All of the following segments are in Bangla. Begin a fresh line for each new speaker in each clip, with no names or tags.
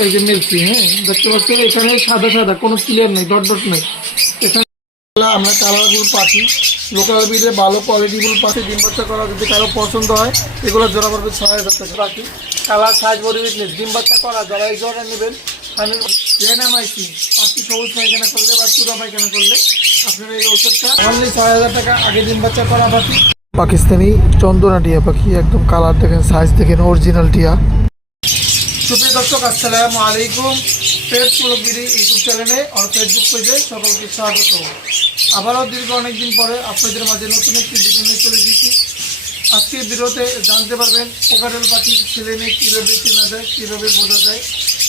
এই যে মিলছি হ্যাঁ? দেখতে পাচ্ছেন, এখানে সাদা সাদা, কোনো ক্লিয়ার নেই ডট ডট নেই। এখানে আমরা কালারফুল পাখি। লোকাল বিডে ভালো কোয়ালিটিফুল পাখি, ডিম বাচ্চা করা যদি কারও পছন্দ হয়, এগুলো জোড়া পড়বে ছয় হাজার টাকা। পাখি কালার সাইজ বডি উইটনেস ডিম বাচ্চা করা, যারা এই জোড়া নেবেন, আমি রেনামাইসি পাখি সবুজ পায়খানা করলে বা চুরা পায়খানা করলে আপনারা এই ওষুধটা অনলি ছয় হাজার টাকা আগে ডিম বাচ্চা করা পাখি। পাকিস্তানি চন্দনা টিয়া পাখি, একদম কালার দেখেন সাইজ দেখেন অরিজিনাল টিয়া। সুপ্রিয় দর্শক, আসসালামু আলাইকুম। পেজ পুরোগিরি ইউটিউব চ্যানেলে আর ফেসবুক পেজে সকলকে স্বাগত। আবারও দীর্ঘ অনেকদিন পরে আপনাদের মাঝে নতুন একটি ভিডিও নিয়ে চলে এসেছি। আজকে ভিডিওতে জানতে পারবেন পোকারেল পাখির ছেলে মেয়ে কীভাবে চেনা যায়, কীভাবে বোঝা যায়,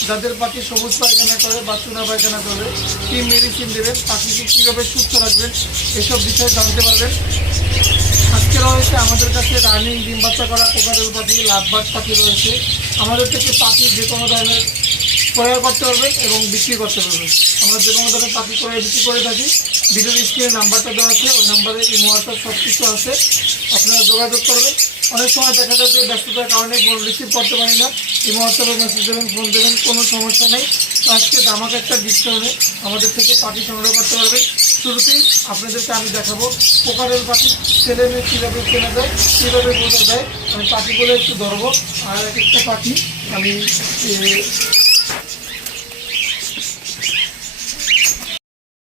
যাদের পাখি সবুজ পায়খানা করে বা চুনা পায়খানা করে, কী মেডিসিন দেবেন, পাখিকে কীভাবে সুস্থ রাখবেন, এসব বিষয়ে জানতে পারবেন। আজকে রয়েছে আমাদের কাছে রানিং ডিম বাচ্চা করা কোকারেল পাখি লাভবাদ পাখি রয়েছে। আমাদের থেকে পাখি যে কোনো ধরনের ক্রয় করতে পারবেন এবং বিক্রি করতে পারবেন আমরা যে কোনো ধরনের পাখি ক্রয় বিক্রি করে থাকি। ভিডিওর স্ক্রিনে নাম্বারটা দেওয়া আছে, ওই নাম্বারে এই হোয়াটসঅ্যাপ সব কিছু আছে। আপনারা যোগাযোগ করবেন। অনেক সময় দেখা যায় যে ব্যস্ততার কারণে ফোন রিসিভ করতে পারি না। এই হোয়াটসঅ্যাপে মেসেজ দেবেন ফোন দেবেন, কোনো সমস্যা নেই। তো আজকে দামাকে একটা ডিসকাউন্টে আমাদের থেকে পাখি সংগ্রহ করতে পারবেন। শুরুতেই আপনাদেরকে আমি দেখাবো পোকারের পাখি, ছেলে মেয়ে কীভাবে কেনা যায়, কীভাবে বোঝা যায়, আমি পাখিগুলো একটু ধরবো। আর এক একটা পাখি আমি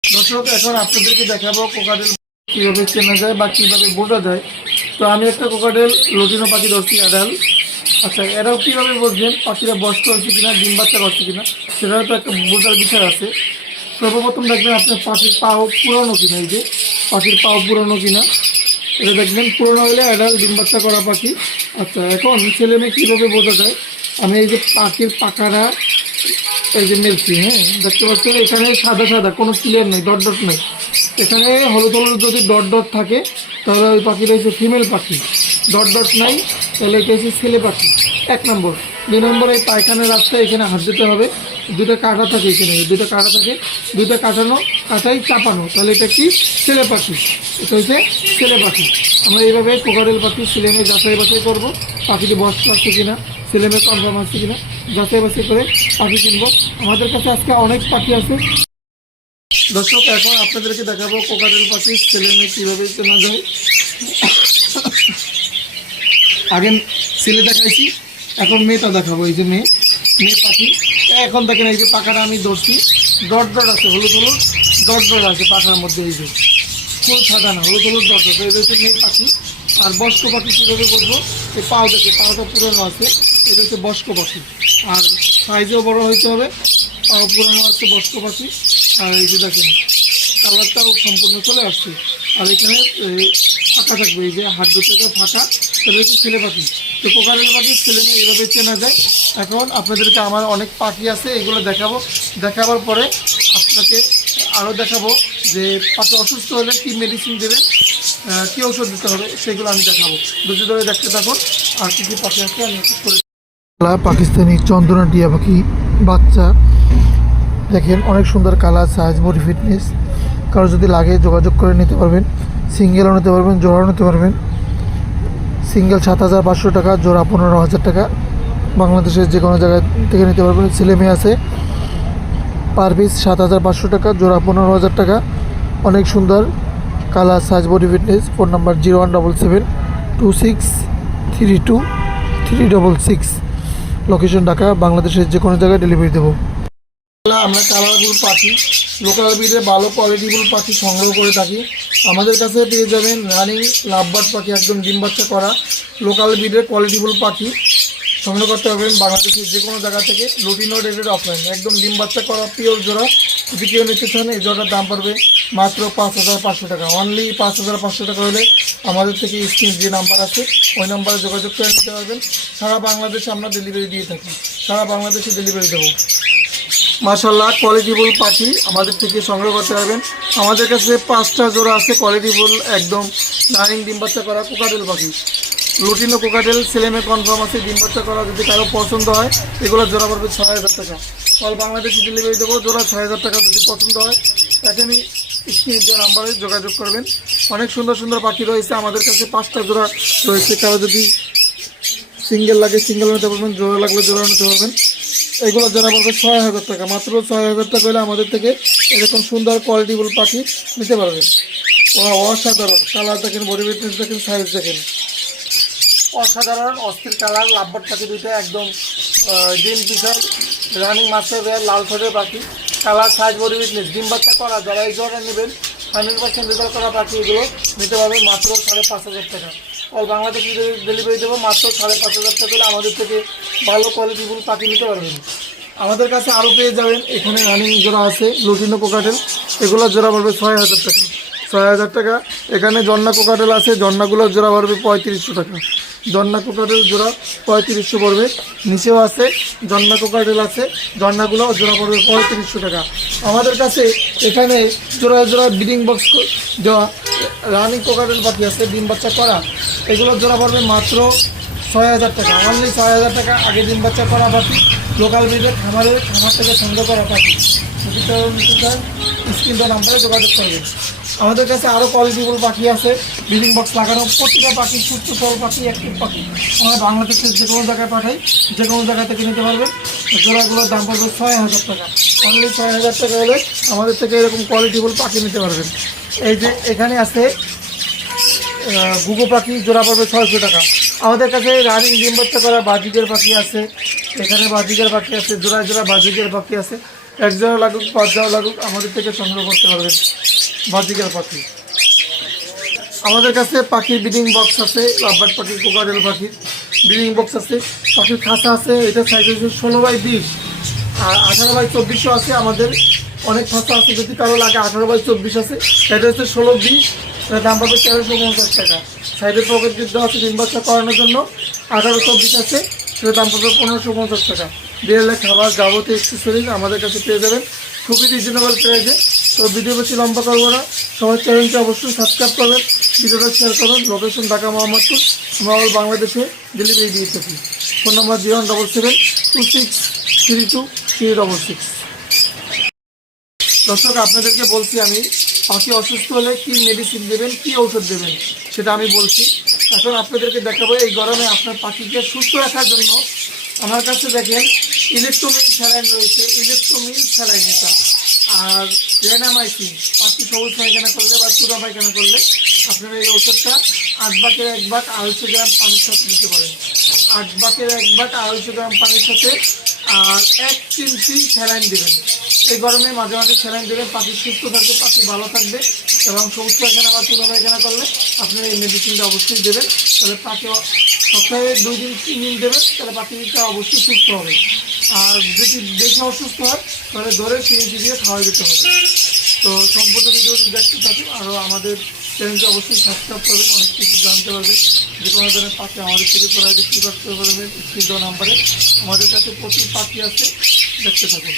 দর্শক, এখন আপনাদেরকে দেখাবো কোকাডেল কীভাবে চেনা যায় বা কীভাবে বোঝা যায়। তো আমি একটা কোকাডেল লটিনো পাখি ধরছি, অ্যাডাল। আচ্ছা এরাও কীভাবে বুঝবেন পাখিরা বয়স্ক হচ্ছে কিনা, ডিম বাচ্চা করছে কিনা, সেটাও তো একটা বোঝার বিষয় আছে। সর্বপ্রথম দেখবেন আপনার পাখির পাও পুরনো কিনা, এই যে পাখির পাও পুরনো কিনা। এটা দেখবেন পুরনো হলে অ্যাডাল ডিম বাচ্চা করা পাখি। আচ্ছা এখন ছেলে মেয়ে কীভাবে বোঝা যায়? আমি এই যে পাখির পাখারা এই যে মিলছি হ্যাঁ? দেখতে পাচ্ছেন, এখানে সাদা সাদা, কোনো ক্লিয়ার নেই ডট ডট নেই। এখানে হলুদ হলুদ যদি ডট ডট থাকে, তাহলে ওই পাখিটা হচ্ছে ফিমেল পাখি। ডট ডট নাই, তাহলে এটা হচ্ছে ছেলে পাখি। এক নম্বর। দুই নম্বর এই পায়খানার রাস্তায় এখানে হাত দিতে হবে। দুটো কাটা থাকে এখানে দুটো কাটা থাকে। দুটো কাটানো, কাটাই চাপানো। তাহলে এটা কি? ছেলে পাখি। এটা হচ্ছে ছেলে পাখি। আমরা এইভাবে কোকারেল পাখি ছেলে মেয়ে যাচাই বাছাই করব, পাখিটি বয়স পাচ্ছে কিনা ছেলে মেয়ে কনফার্ম আসছে কিনা, যাচাই বাছাই করে পাখি কিনবো। আমাদের কাছে আজকে অনেক পাখি আছে। দর্শক, এখন আপনাদেরকে দেখাবো কোকারেল পাখি ছেলে মেয়ে কীভাবে কেনা যায়। আগে ছেলে দেখাইছি। এখন মেয়েটা দেখাবো, এই যে মেয়ে। মেয়ে পাখি। এখন দেখেন এই যে পাখাটা আমি ধরছি। ডট ডট আছে, হলুদ হলুদ। ডট ডট আছে পাখার মধ্যে, এই যে। ফুল সাদা না, হলুদ হলুদ ডট ডট এটা হচ্ছে মেয়ে পাখি। আর বস্ক পাখি কীভাবে করব? এই পাও দেখে, পাওটা পুরনো আছে। এটা হচ্ছে বস্ক পাখি। আর সাইজেও বড় হইতে হবে। পাও পুরনো আছে বস্ক পাখি। আর এই যে দেখেন কালারটাও সম্পূর্ণ চলে আসছে। আর এখানে ফাঁকা থাকবে, এই যে হাত দুটোকে ফাঁকা তাহলে হচ্ছে ছেলে পাখি। তো কোকারেল পাখি ছেলে মেয়ে এইভাবে চেনা যায়। এখন আপনাদেরকে আমার অনেক পাখি আছে, এগুলো দেখাবো। দেখাবার পরে আপনাকে আরও দেখাবো যে পাখি অসুস্থ হলে কী মেডিসিন দেবে কী ওষুধ দিতে হবে, সেগুলো আমি দেখাবো। দুটো ধরে দেখতে থাকুন, আর কী কী পাখি আছে, আমি করে পাকিস্তানি চন্দনা টিয়া পাখি, বাচ্চা। দেখেন, অনেক সুন্দর কালার সাইজ বডি ফিটনেস কারও যদি লাগে যোগাযোগ করে নিতে পারবেন, সিঙ্গেলও নিতে পারবেন, জোড়াও নিতে পারবেন। সিঙ্গেল সাত হাজার পাঁচশো টাকা, জোড়া পনেরো হাজার টাকা। বাংলাদেশের যে কোনো জায়গা থেকে নিতে পারবেন। ছেলে মেয়ে আছে, পার পিস সাত হাজার পাঁচশো টাকা, জোড়া পনেরো হাজার টাকা। অনেক সুন্দর colour, size, body fitness. Phone number zero one double seven two six three two three double six. Location Dhaka, বাংলাদেশের যে কোনো জায়গায় ডেলিভারি দেবো। আমরা কালারফুল পাখি লোকাল বিডে ভালো কোয়ালিটিফুল পাখি সংগ্রহ করে থাকি। আমাদের কাছে পেয়ে যাবেন রানিং লাভবার্ড পাখি, একদম ডিম বাচ্চা করা লোকাল বিডের কোয়ালিটিফুল পাখি। সংগ্রহ করতে পারবেন বাংলাদেশের যে কোনো জায়গা থেকে, লুটিনো রেটেড অফলাইন একদম ডিম বাচ্চা করা পিওর জোড়া। যদি কেউ এই জোড়াটার দাম পড়বে মাত্র পাঁচ হাজার পাঁচশো টাকা। অনলি পাঁচ হাজার পাঁচশো টাকা হলে আমাদের থেকে স্ক্রিন যে নাম্বার আছে, ওই নাম্বারে যোগাযোগ করে নিতে পারবেন। সারা বাংলাদেশে আমরা ডেলিভারি দিয়ে থাকি। সারা বাংলাদেশে ডেলিভারি দেবো। মাশাল্লাহ কোয়ালিটিফুল পাখি আমাদের থেকে সংগ্রহ করতে পারবেন। আমাদের কাছে পাঁচটা জোড়া আছে কোয়ালিটিফুল একদম নারিং ডিম বাচ্চা করা কোকাটেল পাখি। লুটিনো কোকাটেল, ছেলেমেয়ে কনফার্ম আছে, ডিম বাচ্চা করা যদি কারও পছন্দ হয়, এগুলো জোড়া পড়বে ছয় হাজার টাকা। অল বাংলাদেশে ডেলিভারি দেবো, জোড়া ছয় হাজার টাকা যদি পছন্দ হয় এখনই স্ক্রিনে দেওয়া নাম্বারে যোগাযোগ করবেন। অনেক সুন্দর সুন্দর পাখি রয়েছে, আমাদের কাছে পাঁচটা জোড়া রয়েছে। কারও যদি সিঙ্গেল লাগে সিঙ্গেল নিতে পারবেন, জোড়া লাগলে জোড়া নিতে পারবেন। এগুলো জোড়া পড়বে ছয় হাজার টাকা। মাত্র ছয় হাজার টাকা হলে আমাদের থেকে এরকম সুন্দর কোয়ালিটিফুল পাখি নিতে পারবেন অসাধারণ। কালার দেখেন বডি ফিটনেস দেখেন সাইজ দেখেন। অসাধারণ, অস্থির কালার লাভবার পাখি দুইটা একদম ডিম বিশাল রানিং মাছের লাল ঠোঁটের পাখি। কালার সাইজ বডি ফিটনেস ডিম বাচ্চা করা, যারা এই জোড়া নেবেন হান্ড্রেড পার্সেন্ট রেজাল্ট করা পাখি এগুলো নিতে পারবেন মাত্র সাড়ে পাঁচ হাজার টাকা। অল বাংলাদেশে ডেলিভারি দেবো, মাত্র সাড়ে পাঁচ হাজার টাকা আমাদের থেকে ভালো কোয়ালিটিগুলো পাখি নিতে পারবেন। আমাদের কাছে আরও পেয়ে যাবেন, এখানে রানিং জোড়া আছে, লুটিনো কোকাটেল। এগুলো জোড়া পড়বে ছয় হাজার টাকা। ছয় হাজার টাকা। এখানে জন্না কোকাটেল আছে, জন্নাগুলোর জোড়া পড়বে পঁয়ত্রিশশো টাকা। জন্না কোকাটেল জোড়া পঁয়ত্রিশশো পড়বে। নিচেও আছে জন্না কোকাটেল আছে জন্নাগুলো জোড়া পড়বে পঁয়ত্রিশশো টাকা। আমাদের কাছে এখানে জোড়া জোড়া ব্রিডিং বক্স দেওয়া, রানিং কোকাটেল পাখি আছে, ডিম বাচ্চা করা। এগুলো জোড়া পড়বে মাত্র ছয় হাজার টাকা। অনলি ছয় হাজার টাকা আগে ডিম বাচ্চা করা পাখি লোকাল ব্রিডের খামারের, খামার থেকে সংগ্রহ করা পাখি যদি কেউ নিতে চান স্ক্রিন দেওয়া নাম্বারে যোগাযোগ করবেন। আমাদের কাছে আরও কোয়ালিটিফুল পাখি আছে ব্রিডিং বক্স লাগানো, প্রতিটা পাখি সুস্থ সবল পাখি অ্যাক্টিভ পাখি। আমরা বাংলাদেশের যে কোনো জায়গায় পাঠাই, যে কোনো জায়গা থেকে নিতে পারবেন। জোড়াগুলোর দাম পড়বে ছয় হাজার টাকা। অনলি ছয় হাজার টাকা হলে আমাদের থেকে এরকম কোয়ালিটিফুল পাখি নিতে পারবেন। এই যে এখানে আছে গুগো পাখি, জোড়া পড়বে ছয়শো টাকা। আমাদের কাছে রানিং ডিম বাচ্চা করা বাজিকের পাখি আছে। এখানে বাজিকের পাখি আছে জোড়া জোড়া বাজিকের পাখি আছে। এক লাগুক, পাঁচ লাগুক, আমাদের থেকে সংগ্রহ করতে পারবেন। বাজিকের পাখি। আমাদের কাছে পাখির ব্রিডিং বক্স আছে, লাভবার্ড পাখি কোকারেল পাখির ব্রিডিং বক্স আছে পাখির খাঁচা আছে, এটা সাইজ হচ্ছে ষোলো বাই বিশ। আর আঠারো বাই চব্বিশও আছে, আমাদের অনেক খাঁচা আছে, যদি কারও লাগে আঠারো বাই চব্বিশ আছে, এটা হচ্ছে ষোলো বিশ, এটার দাম পাবে তেরোশো পঞ্চাশ টাকা। সাইডের পকেট যুদ্ধ আছে, ডিম বাচ্চা করানোর জন্য আঠারো চব্বিশ আছে, সেটার দাম পাবে পনেরোশো পঞ্চাশ টাকা। বিড়ালে খাবার, যাবতীয় এক্সেসরিজ আমাদের কাছে পেয়ে যাবেন। খুবই রিজনেবল প্রাইসে তো ভিডিও বেশি লম্বা করব না। সবাই চ্যানেলটি অবশ্যই সাবস্ক্রাইব করবেন। ভিডিওটা শেয়ার করবেন লোকেশন ঢাকা, মোহাম্মদপুর। আমরা বাংলাদেশে ডেলিভারি দিয়ে থাকি। Phone number zero double seven two six three two three double six দর্শক, আপনাদেরকে বলছি আমি, পাখি অসুস্থ হলে কি মেডিসিন দেবেন, কি ঔষধ দেবেন, সেটা আমি বলছি। এখন আপনাদেরকে দেখাবো এই গরমে আপনার পাখিকে সুস্থ রাখার জন্য। আমার কাছে দেখেন ইলেকট্রোমিন স্যালাইন রয়েছে ইলেকট্রোমিন স্যালাইন এটা আর রেনামাইসিন পাখি সবুজ পায়খানা করলে বা চূড়া পায়খানা করলে আপনারা এই ওষুধটা আট বাকের এক বাক আড়াইশো গ্রাম পানির সাথে দিতে পারেন। আট বাকের এক বাক আড়াইশো গ্রাম পানির সাথে, আর এক চিমটি স্যালাইন দেবেন। এই গরমে মাঝে মাঝে স্যালাইন দেবেন, পাখি সুস্থ থাকবে, পাখি ভালো থাকবে এবং সবুজ পায়খানা বা চুনা পায়খানা করলে আপনি এই মেডিসিনটা অবশ্যই দেবেন। তাহলে পাখি সপ্তাহে দুই দিন তিন দিন দেবেন, তাহলে পাখিটা অবশ্যই সুস্থ হবে। আর যদি বেশি অসুস্থ হয় তাহলে ধরে সিরিঞ্জি দিয়ে খাওয়া যেতে হবে। তো সম্পূর্ণ ভিডিওটি দেখতে থাকুন আরও আমাদের চ্যানেলটি অবশ্যই সাবস্ক্রাইব করবেন, অনেক কিছু জানতে পারবে যে কোনো ধরনের পাখি আমাদের থেকে করা বিক্রি করতে পারবেন স্ক্রিন নাম্বারে আমাদের কাছে প্রচুর পাখি আছে, দেখতে থাকুন।